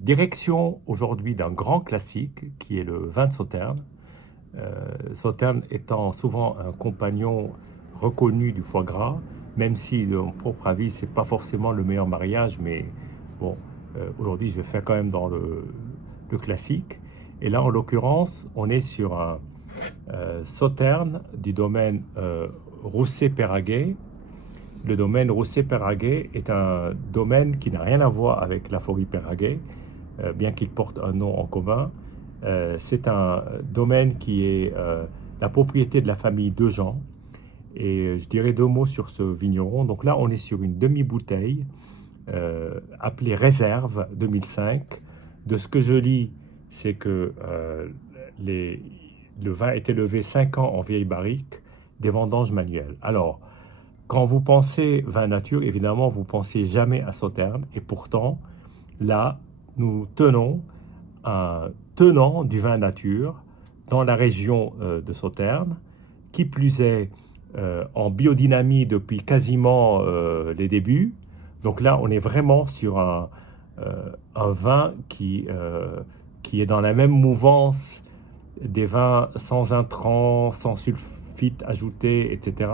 Direction aujourd'hui d'un grand classique qui est le vin de Sauternes. Sauternes étant souvent un compagnon reconnu du foie gras, même si de mon propre avis, c'est pas forcément le meilleur mariage, mais bon, aujourd'hui je vais faire quand même dans le classique. Et là, en l'occurrence, on est sur un Sauternes du domaine Rousset-Péraguet. Le domaine Rousset-Péraguet est un domaine qui n'a rien à voir avec la forêt Péraguet, bien qu'il porte un nom en commun. C'est un domaine qui est la propriété de la famille Dejean. Et je dirais deux mots sur ce vigneron. Donc là, on est sur une demi-bouteille appelée Réserve 2005. De ce que je lis, c'est que le vin est élevé 5 ans en vieille barrique, des vendanges manuelles. Alors, quand vous pensez vin nature, évidemment, vous pensez jamais à Sauternes. Et pourtant, là, nous tenons un tenant du vin nature dans la région de Sauternes, qui plus est en biodynamie depuis quasiment les débuts. Donc là, on est vraiment sur un vin qui est dans la même mouvance des vins sans intrants, sans sulfite ajouté, etc.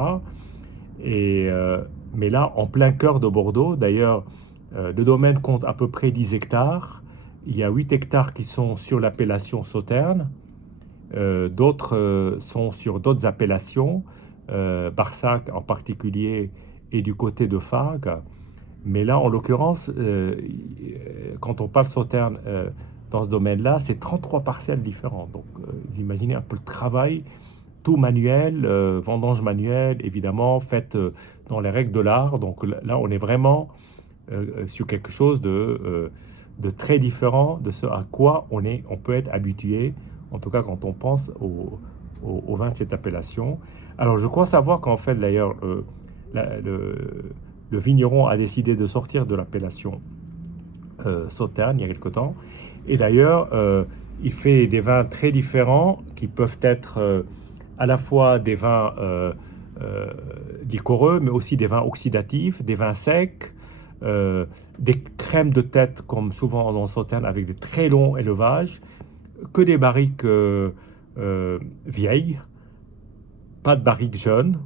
Mais là, en plein cœur de Bordeaux, d'ailleurs, le domaine compte à peu près 10 hectares. Il y a 8 hectares qui sont sur l'appellation Sauternes. D'autres sont sur d'autres appellations. Barsac en particulier est du côté de Fargues. Mais là, en l'occurrence, quand on parle Sauternes dans ce domaine-là, c'est 33 parcelles différentes. Donc, vous imaginez un peu le travail, tout manuel, vendange manuelle, évidemment, faite dans les règles de l'art. Donc là, on est vraiment sur quelque chose de très différent de ce à quoi on peut être habitué, en tout cas quand on pense au vin de cette appellation. Alors, je crois savoir qu'en fait, d'ailleurs, la- le, le vigneron a décidé de sortir de l'appellation Sauternes il y a quelque temps. Et d'ailleurs, il fait des vins très différents qui peuvent être à la fois des vins liquoreux, mais aussi des vins oxydatifs, des vins secs, des crèmes de tête, comme souvent dans Sauternes, avec des très longs élevages, que des barriques vieilles, pas de barriques jeunes.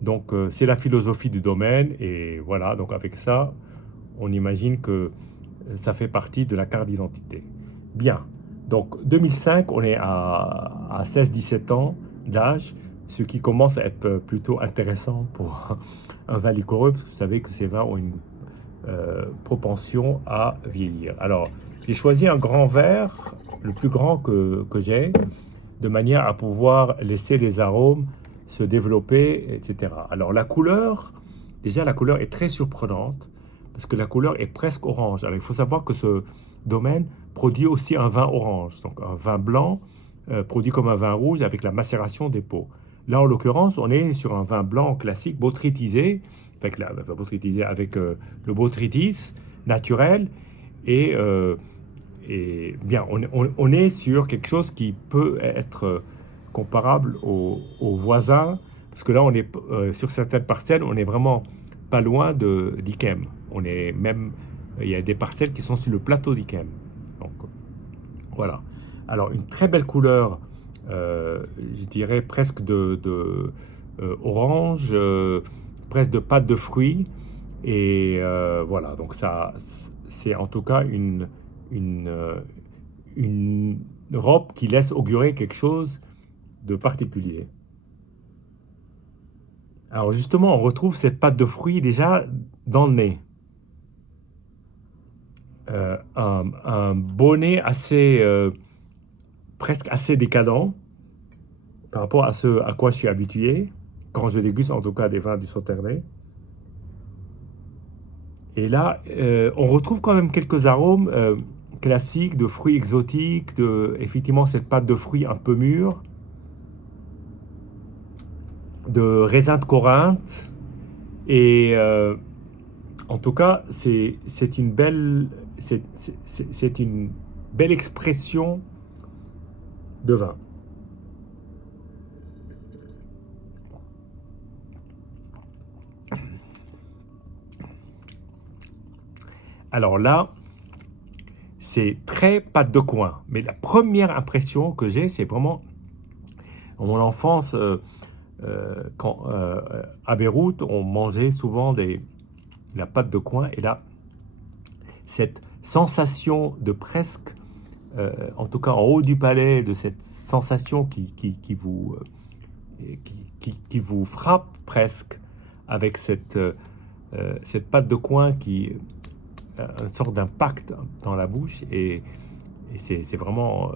Donc, c'est la philosophie du domaine. Et voilà, donc avec ça, on imagine que ça fait partie de la carte d'identité. Bien. Donc 2005, on est à 16-17 ans d'âge, ce qui commence à être plutôt intéressant pour un vin liquoreux, parce que vous savez que ces vins ont une propension à vieillir. Alors, j'ai choisi un grand verre, le plus grand que j'ai, de manière à pouvoir laisser les arômes se développer, etc. Alors la couleur, déjà la couleur est très surprenante, parce que la couleur est presque orange. Alors il faut savoir que ce domaine produit aussi un vin orange, donc un vin blanc produit comme un vin rouge avec la macération des peaux. Là, en l'occurrence, on est sur un vin blanc classique, botrytisé, avec le botrytis naturel, et, euh, et bien, on est sur quelque chose qui peut être comparable aux voisins, parce que là, on est sur certaines parcelles, on est vraiment pas loin de d'Yquem. On est même, il y a des parcelles qui sont sur le plateau d'Yquem. Donc voilà. Alors une très belle couleur, je dirais presque de orange, presque de pâte de fruits. Et voilà, donc ça, c'est en tout cas une, euh, une robe qui laisse augurer quelque chose de particulier. Alors justement, on retrouve cette pâte de fruits déjà dans le nez. Un bonnet assez, presque assez décadent par rapport à ce à quoi je suis habitué, quand je déguste en tout cas des vins du Sauternes. Et là, on retrouve quand même quelques arômes classiques de fruits exotiques, effectivement cette pâte de fruits un peu mûre, de raisins de Corinthe. Et en tout cas, c'est une belle, c'est une belle expression de vin. Alors là, c'est très pâte de coin. Mais la première impression que j'ai, c'est vraiment en mon enfance, quand à Beyrouth, on mangeait souvent la pâte de coin. Et là, cette sensation de presque, en tout cas en haut du palais, de cette sensation qui vous frappe presque avec cette pâte de coin qui a une sorte d'impact dans la bouche. Et c'est vraiment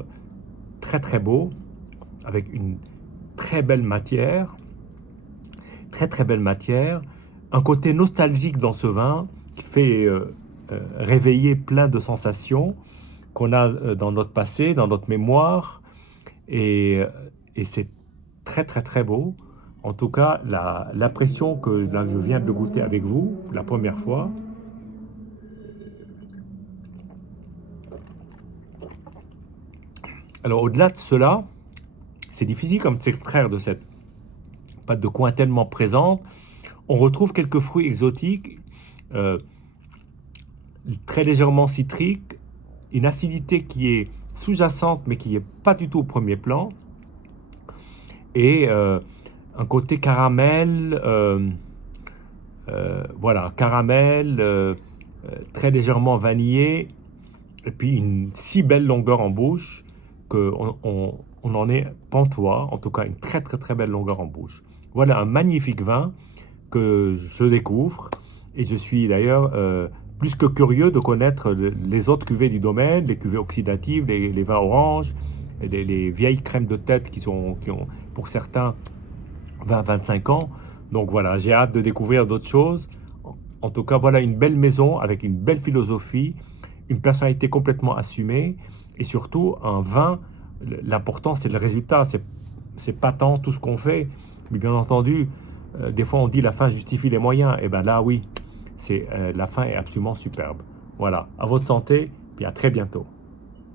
très très beau, avec une très belle matière, très très belle matière, un côté nostalgique dans ce vin qui fait réveiller plein de sensations qu'on a dans notre passé, dans notre mémoire, et c'est très très très beau. En tout cas, l'impression que là, je viens de le goûter avec vous, la première fois, alors au-delà de cela, c'est difficile comme de s'extraire de cette pâte de coin tellement présente. On retrouve quelques fruits exotiques, euh, très légèrement citriques, une acidité qui est sous-jacente mais qui n'est pas du tout au premier plan, et un côté caramel, voilà, caramel, très légèrement vanillé, et puis une si belle longueur en bouche qu'on en est pantois, en tout cas une très très très belle longueur en bouche. Voilà un magnifique vin que je découvre, et je suis d'ailleurs plus que curieux de connaître les autres cuvées du domaine, les cuvées oxydatives, les vins oranges, les vieilles crèmes de tête qui ont pour certains 20-25 ans. Donc voilà, j'ai hâte de découvrir d'autres choses. En tout cas, voilà une belle maison avec une belle philosophie, une personnalité complètement assumée, et surtout un vin. L'important, c'est le résultat, c'est pas tant tout ce qu'on fait, mais bien entendu, des fois on dit la fin justifie les moyens. Et bien là, oui, la fin est absolument superbe. Voilà, à votre santé, puis à très bientôt.